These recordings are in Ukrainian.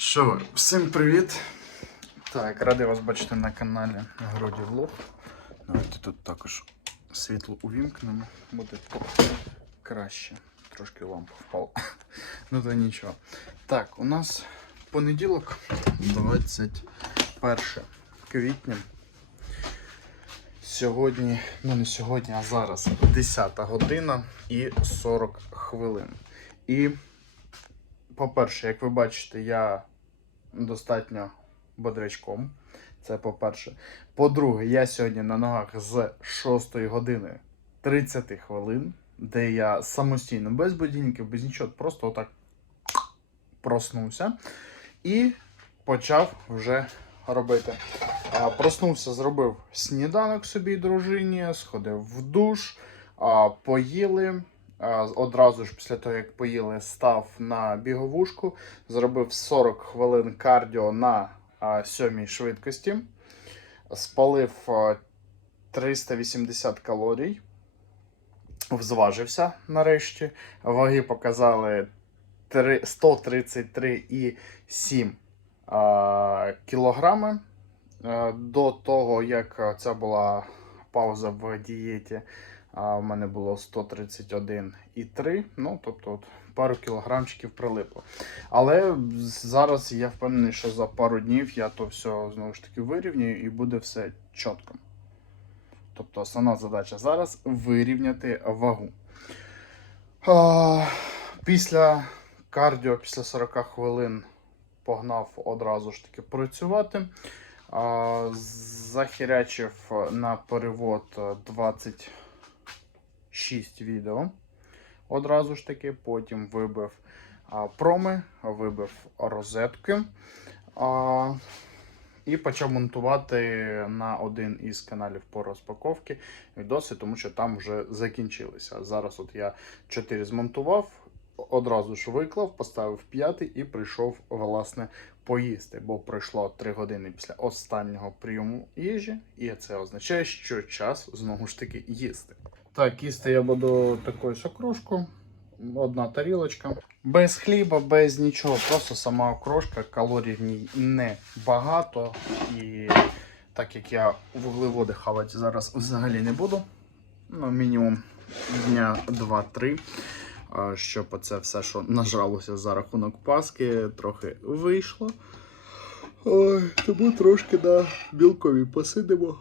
Що, ви, всім привіт! Так, радий вас бачити на каналі Гроді Влог. Давайте тут також світло увімкнемо, буде краще. Трошки лампа впала. Ну то нічого. Так, у нас понеділок, 21 квітня. Сьогодні, ну не сьогодні, а зараз 10 година і 40 хвилин. І по-перше, як ви бачите, я достатньо бодрячком. Це по-перше. По-друге, я сьогодні на ногах з 6 години 30 хвилин, де я самостійно, без будильників, без нічого, просто отак проснувся і почав вже робити. Проснувся, зробив сніданок собі дружині, сходив в душ, поїли. Одразу ж після того, як поїли, став на біговушку, зробив 40 хвилин кардіо на а, сьомій швидкості, спалив 380 калорій, взважився нарешті. Ваги показали 133,7 кілограми. Е, До того, як це була пауза в дієті, а в мене було 131,3. Ну, тобто от пару кілограмчиків прилипло. Але зараз я впевнений, що за пару днів я то все знову ж таки вирівнюю і буде все чітко. Тобто, основна задача зараз вирівняти вагу. А, після кардіо, після 40 хвилин погнав одразу ж таки працювати. А, захірячив на перевод 20. 6 відео. Одразу ж таки, потім вибив проми, вибив розетки. І почав монтувати на один із каналів по розпаковці відоси, тому що там вже закінчилися. Зараз от я 4 змонтував, одразу ж виклав, поставив п'ятий і прийшов власне поїсти. Бо пройшло 3 години після останнього прийому їжі, і це означає, що час знову ж таки їсти. Так, їсти я буду такою окрошку, одна тарілочка. Без хліба, без нічого, просто сама окрошка, калорій в ній не багато. І так як я вуглеводи хавати зараз взагалі не буду, ну мінімум дня 2-3 щоб оце все, що нажалося за рахунок Паски, трохи вийшло. Ой, тому трошки на білкові посидимо.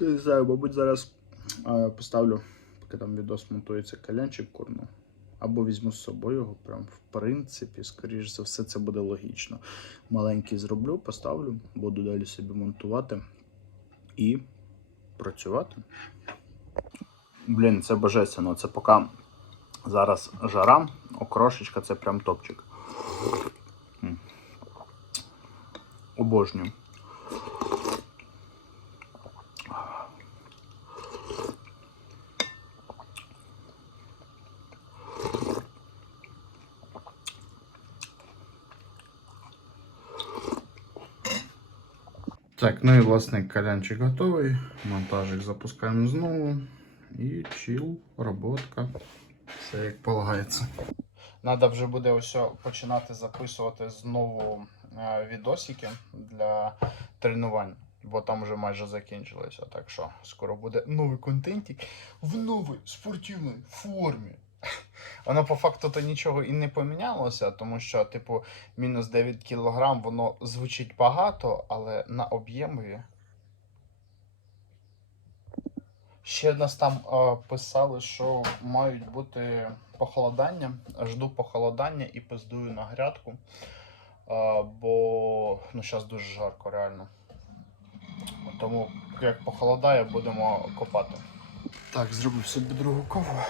Не знаю, мабуть, зараз поставлю, поки там відос монтується калянчик курну. Або візьму з собою його, прям в принципі, скоріш за все, це буде логічно. Маленький зроблю, поставлю, буду далі собі монтувати і працювати. Блін, це божественно. Це поки зараз жара, окрошечка це прям топчик. Обожнюю. Так, ну і власне калянчик готовий. Монтажик запускаємо знову. І чил, роботка. Все як полагається. Надо вже буде ось починати записувати знову е, відосики для тренувань, бо там вже майже закінчилося. Так що скоро буде новий контентик в новій спортивній формі. Воно по факту то нічого і не помінялося, тому що, типу, мінус 9 кг, воно звучить багато, але на об'ємові. Ще нас там е, писали, що мають бути похолодання. Жду похолодання і пиздую на грядку. Е, бо ну, зараз дуже жарко, реально. Тому як похолодає, будемо копати. Так, зробив собі другу каву.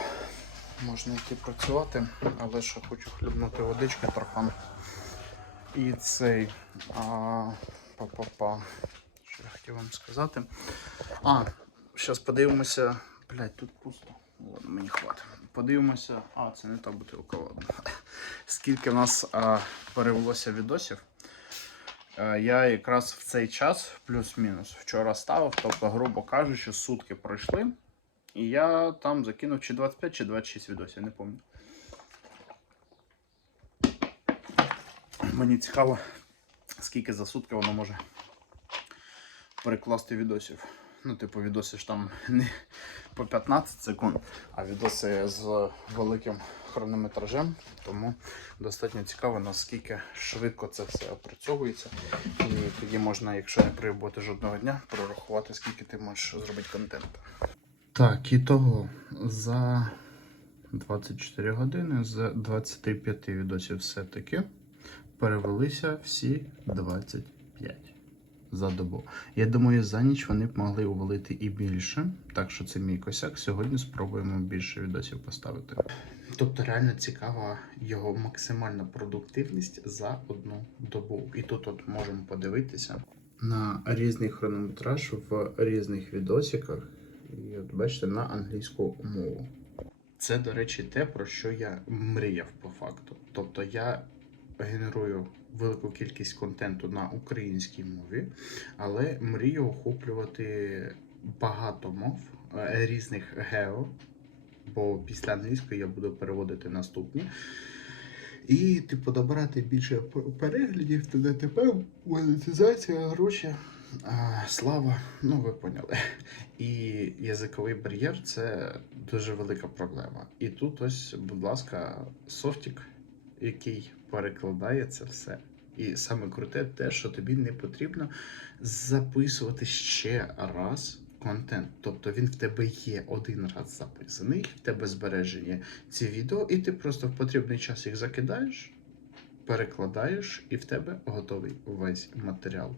Можна йти працювати, але ще хочу хлібнути водички трохи. І цей. Па-па-па. Що я хотів вам сказати? А, зараз подивимося. Блять, тут пусто. Ладно, мені хватить. Подивимося. А, це не та бутилка, ладно. Скільки в нас а, перевелося відосів. А, я якраз в цей час, плюс-мінус, вчора ставив, тобто, грубо кажучи, сутки пройшли. І я там закинув чи 25, чи 26 відосів, не пам'ятаю. Мені цікаво, скільки за сутки воно може перекласти відосів. Ну, типу, відоси ж там не по 15 секунд, а відоси з великим хронометражем. Тому достатньо цікаво, наскільки швидко це все опрацьовується. І тоді можна, якщо не прироботи жодного дня, прорахувати, скільки ти можеш зробити контенту. Так, і того за 24 години з 25 відосів все-таки перевелися всі 25 за добу. Я думаю, за ніч вони б могли увалити і більше. Так що це мій косяк. Сьогодні спробуємо більше відосів поставити. Тобто реально цікава його максимальна продуктивність за одну добу. І тут от можемо подивитися на різний хронометраж в різних відосиках. І от бачите, на англійську мову. Це, до речі, те, про що я мріяв по факту. Тобто я генерую велику кількість контенту на українській мові, але мрію охоплювати багато мов е, різних гео, бо після англійської я буду переводити наступні. І, типу, добирати більше переглядів, тоді тепер монетизація, гроші, слава, ну ви поняли. І язиковий бар'єр це дуже велика проблема. І тут ось, будь ласка, софтік, який перекладає це все. І саме круте те, що тобі не потрібно записувати ще раз контент. Тобто він в тебе є один раз записаний, в тебе збережені ці відео, і ти просто в потрібний час їх закидаєш, перекладаєш, і в тебе готовий весь матеріал.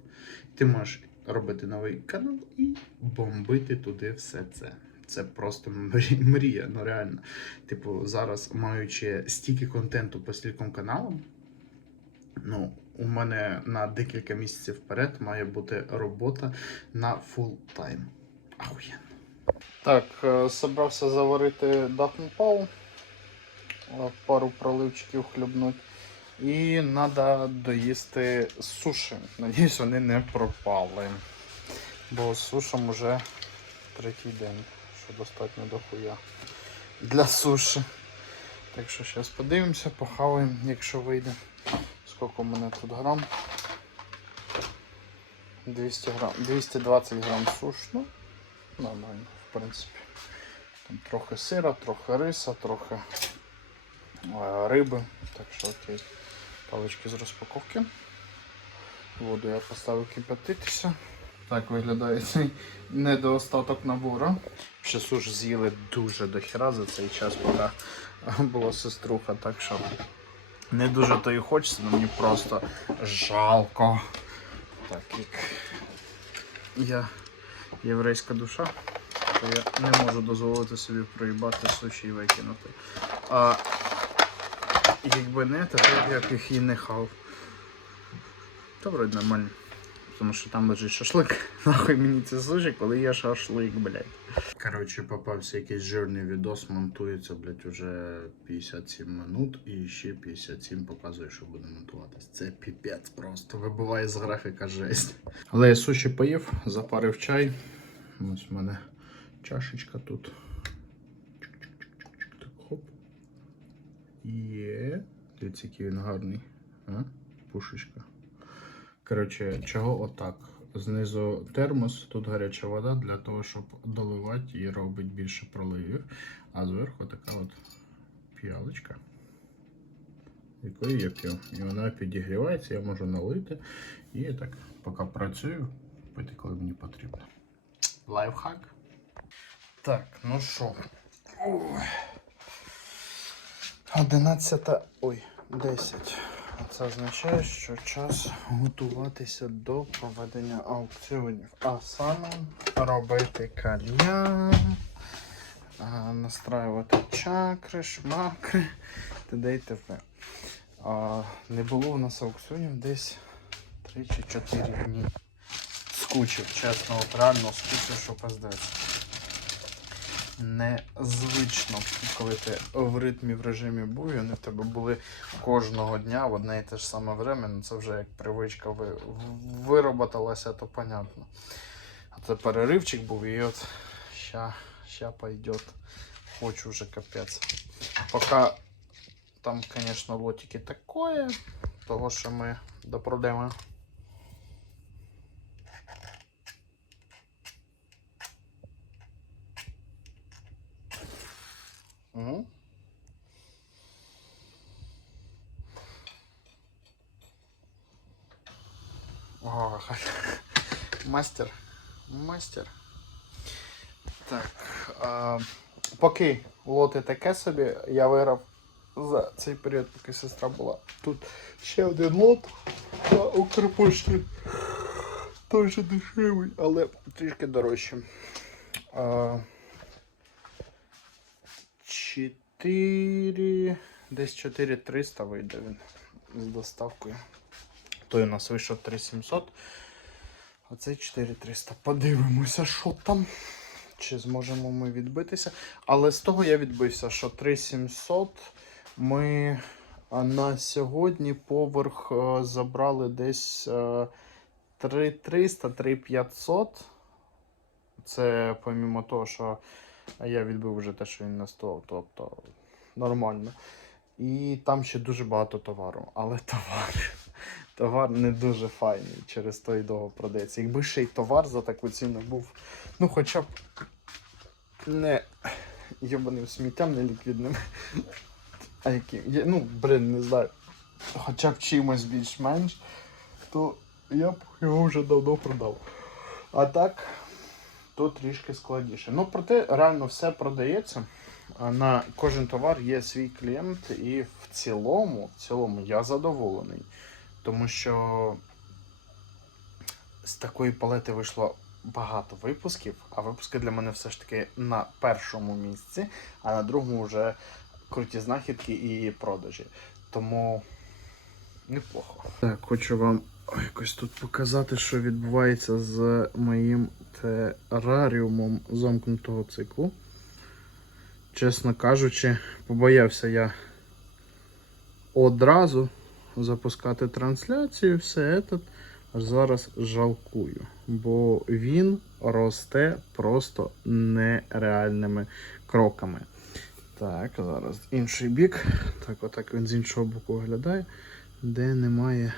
Ти можеш робити новий канал і бомбити туди все це. Це просто мрія, ну реально. Типу, зараз маючи стільки контенту по стільком каналам, ну, у мене на декілька місяців вперед має бути робота на full тайм. Ахуєнно. Так, е, собрався заварити датнпау, пару проливчиків хлібнуть. І треба доїсти суші. Надіюсь, вони не пропали. Бо з сушем уже третій день, що достатньо дохуя для суші. Так що зараз подивимося, похаваємо, якщо вийде. Скільки у мене тут грам? 200 грам, 220 грам суш, ну, нормально, в принципі. Там трохи сира, трохи риса, трохи е, риби. Так що окей. Палички з розпаковки. Воду я поставив кипятитися. Так виглядає цей недоостаток набору. Ще суш з'їли дуже дохера за цей час, поки була сеструха, так що не дуже то і хочеться, але мені просто жалко. Так як я єврейська душа, то я не можу дозволити собі проїбати суші і викинути. А якби не, то я б їх і не хав. Та вроді нормально. Тому що там лежить шашлик. Нахуй мені це суші, коли є шашлик, блядь. Коротше, попався якийсь жирний відос, монтується, блядь, уже 57 минут і ще 57 показує, що буде монтуватись. Це піпець просто. Вибиває з графіка жесть. Але я суші поїв, запарив чай. Ось в мене чашечка тут. Є. Дивіться, який він гарний. А? Пушечка. Коротше, чого отак? Знизу термос, тут гаряча вода для того, щоб доливати і робити більше проливів. А зверху така от піалочка, якою я п'ю. І вона підігрівається, я можу налити. І так, поки працюю, пити, коли мені потрібно. Лайфхак. Так, ну що. 11. Ой, 10. Це означає, що час готуватися до проведення аукціонів. А саме робити кальян, настраювати чакри, шмакри, т.д. і т.п. Не було у нас аукціонів десь 3 чи 4 дні. Скучив, чесно, от реально скучив, що пиздець незвично, коли ти в ритмі в режимі бою, вони в тебе були кожного дня в одне і те ж саме время. Ну це вже як привичка ви, вироботалася, то понятно. А це переривчик був і от ща, ща пойдет. Хочу вже капець. Пока там, конечно, лотики такое. того, що ми допродаємо. Угу. О, мастер. Мастер. Так. А, поки лоти таке собі, я виграв за цей період, поки сестра була. Тут ще один лот на Укрпошті. Теж дешевий, але трішки дорожче. А, 4. Десь 4300 вийде він з доставкою. Той у нас вийшов 3700. А цей 4300. Подивимося, що там. Чи зможемо ми відбитися. Але з того я відбився, що 3700 ми на сьогодні поверх забрали десь е, 3300, 3500. Це помімо того, що я відбив вже те, що він не стоїв, тобто нормально. І там ще дуже багато товару. Але товар, товар не дуже файний, через то й довго продається. Якби ще й товар за таку ціну був, ну хоча б не йобаним сміттям неліквідним. А яким? Ну, блин, не знаю. Хоча б чимось більш-менш, то я б його вже давно продав. А так, то трішки складніше. Ну, проте реально все продається. На кожен товар є свій клієнт, і в цілому, в цілому я задоволений. Тому що з такої палети вийшло багато випусків, а випуски для мене все ж таки на першому місці, а на другому вже круті знахідки і продажі. Тому неплохо. Так, хочу вам якось тут показати, що відбувається з моїм тераріумом замкнутого циклу. Чесно кажучи, побоявся я одразу запускати трансляцію, все це. Аж зараз жалкую, бо він росте просто нереальними кроками. Так, зараз інший бік. Так, отак він з іншого боку виглядає, де немає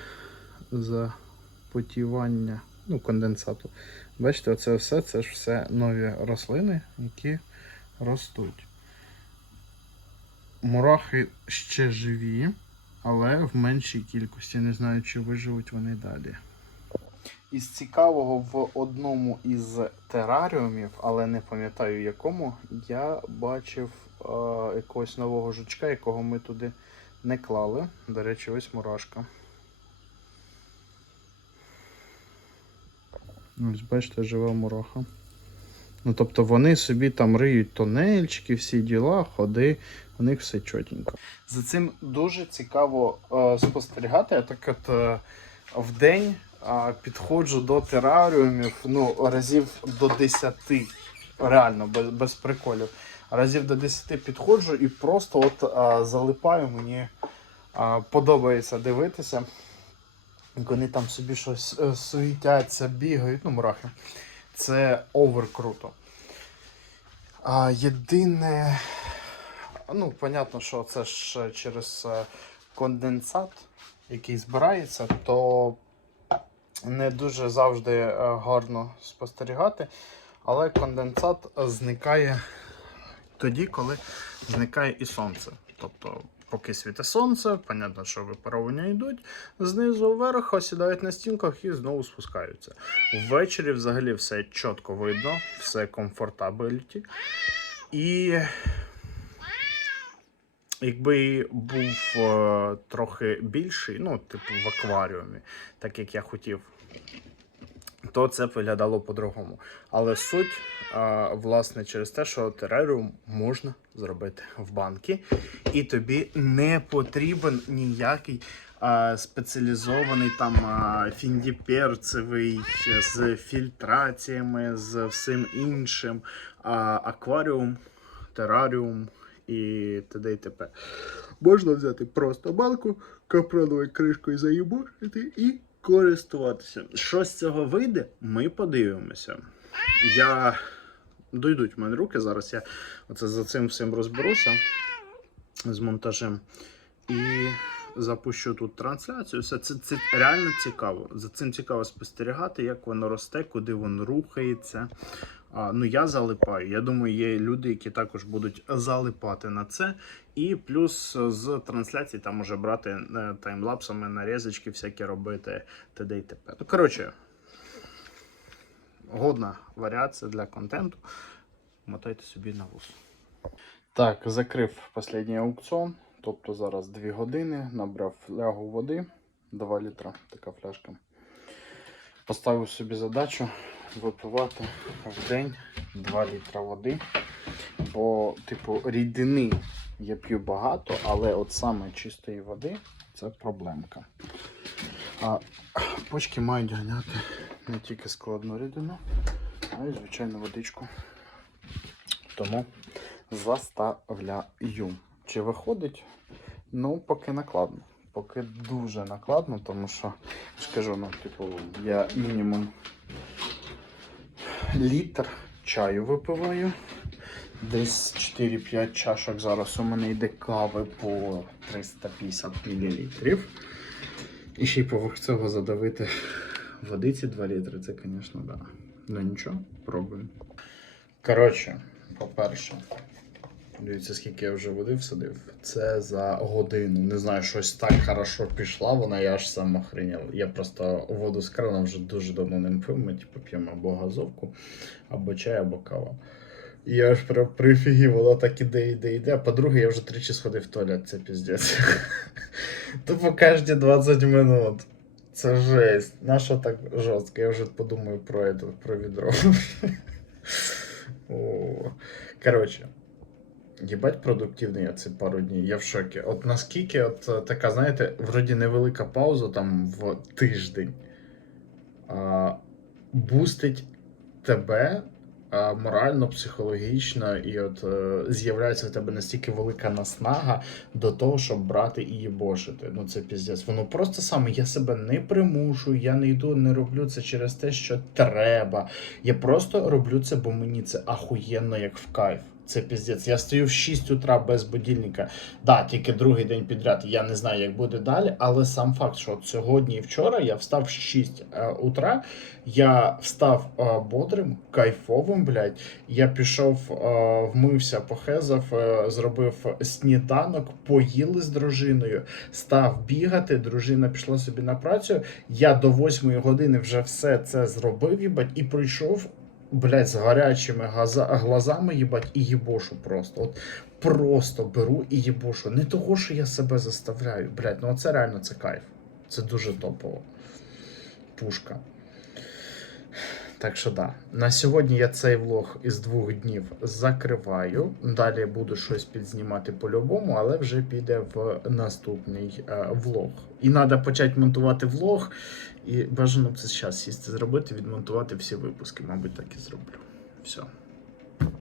запотівання ну, конденсату. Бачите, оце все це ж все нові рослини, які ростуть. Мурахи ще живі, але в меншій кількості. Не знаю, чи виживуть вони далі. Із цікавого в одному із тераріумів, але не пам'ятаю якому, я бачив е, якогось нового жучка, якого ми туди не клали. До речі, ось мурашка. Ось бачите, жива мураха. Ну, тобто вони собі там риють тонельчики, всі діла, ходи, у них все чотенько. За цим дуже цікаво е, спостерігати. Я так от е, в день е, підходжу до тераріумів ну, разів до 10. Реально, без, без приколів. Разів до 10 підходжу і просто от е, залипаю, мені е, подобається дивитися. Вони там собі щось е, суетяться, бігають, ну, мурахи. Це овер круто. А, єдине, ну, понятно, що це ж через е, конденсат, який збирається, то не дуже завжди е, гарно спостерігати. Але конденсат зникає тоді, коли зникає і сонце. Тобто, поки світе сонце, понятно, що випаровування йдуть, знизу вверх осідають на стінках і знову спускаються. Ввечері взагалі все чітко видно, все комфортабельті. І якби був е, трохи більший, ну, типу в акваріумі, так як я хотів, то це виглядало по-другому. Але суть, власне, через те, що тераріум можна зробити в банки, і тобі не потрібен ніякий спеціалізований там фіндіперцевий з фільтраціями, з всім іншим. Акваріум, тераріум і т.д. і т.п. Можна взяти просто банку, капроновою кришкою заїбошити і користуватися. Що з цього вийде, ми подивимося. Я дойдуть в мене руки. Зараз я оце за цим всім розберуся з монтажем. І запущу тут трансляцію. Все це, це реально цікаво. За цим цікаво спостерігати, як воно росте, куди воно рухається. А, ну я залипаю. Я думаю, є люди, які також будуть залипати на це. І плюс з трансляції там уже брати е, таймлапсами, нарізочки всякі робити, т.д. і т.п. Ну, коротше, годна варіація для контенту. Мотайте собі на вус. Так, закрив останній аукціон. Тобто зараз 2 години, набрав флягу води 2 літра, така фляжка. Поставив собі задачу випивати в день 2 літра води. Бо, типу, рідини я п'ю багато, але от саме чистої води це проблемка. А почки мають ганяти не тільки складну рідину, а й звичайну водичку. Тому заставляю. Чи виходить? Ну, поки накладно. Поки дуже накладно, тому що я ж кажу, ну, типу, я мінімум літр чаю випиваю. Десь 4-5 чашок зараз у мене йде кави по 350 мл. І ще й поверх цього задавити водиці 2 літри, це, звісно, да. Ну нічого, пробуємо. Коротше, по-перше, дивіться, скільки я вже води всадив. Це за годину. Не знаю, щось так хорошо пішла, вона я аж сам охренів. Я просто воду з крана вже дуже давно не пив. Ми типу, п'ємо або газовку, або чай, або кава. І я аж прям прифігів, воно так іде, іде, іде. По-друге, я вже тричі сходив в туалет, це піздець. Тупо кожні 20 минут. Це жесть. На що так жорстко? Я вже подумаю про это, про відро. Коротше. Єбать продуктивний я ці пару днів. Я в шокі. От наскільки, от е, така, знаєте, вроді невелика пауза там в тиждень а, бустить тебе а, морально, психологічно, і от е, з'являється в тебе настільки велика наснага до того, щоб брати і їбошити. Ну це піздець. Воно просто саме я себе не примушую, я не йду, не роблю це через те, що треба. Я просто роблю це, бо мені це ахуєнно, як в кайф. Це піздець. Я стою в 6 утра без будильника. Да, тільки другий день підряд. Я не знаю, як буде далі, але сам факт, що сьогодні і вчора я встав в 6 е, утра. Я встав е, бодрим, кайфовим, блядь. Я пішов, е, вмився, похезав, зробив сніданок, поїли з дружиною, став бігати. Дружина пішла собі на працю. Я до 8 години вже все це зробив, їбать, і прийшов. Блять, з гарячими глазами, їбать, і їбошу просто. От просто беру і їбошу. Не того, що я себе заставляю. Блять, ну це реально це кайф. Це дуже топово. Пушка. Так що да. На сьогодні я цей влог із двох днів закриваю. Далі буду щось підзнімати по-любому, але вже піде в наступний е, влог. І треба почати монтувати влог. І бажано це зараз сісти зробити, відмонтувати всі випуски. Мабуть, так і зроблю. Все.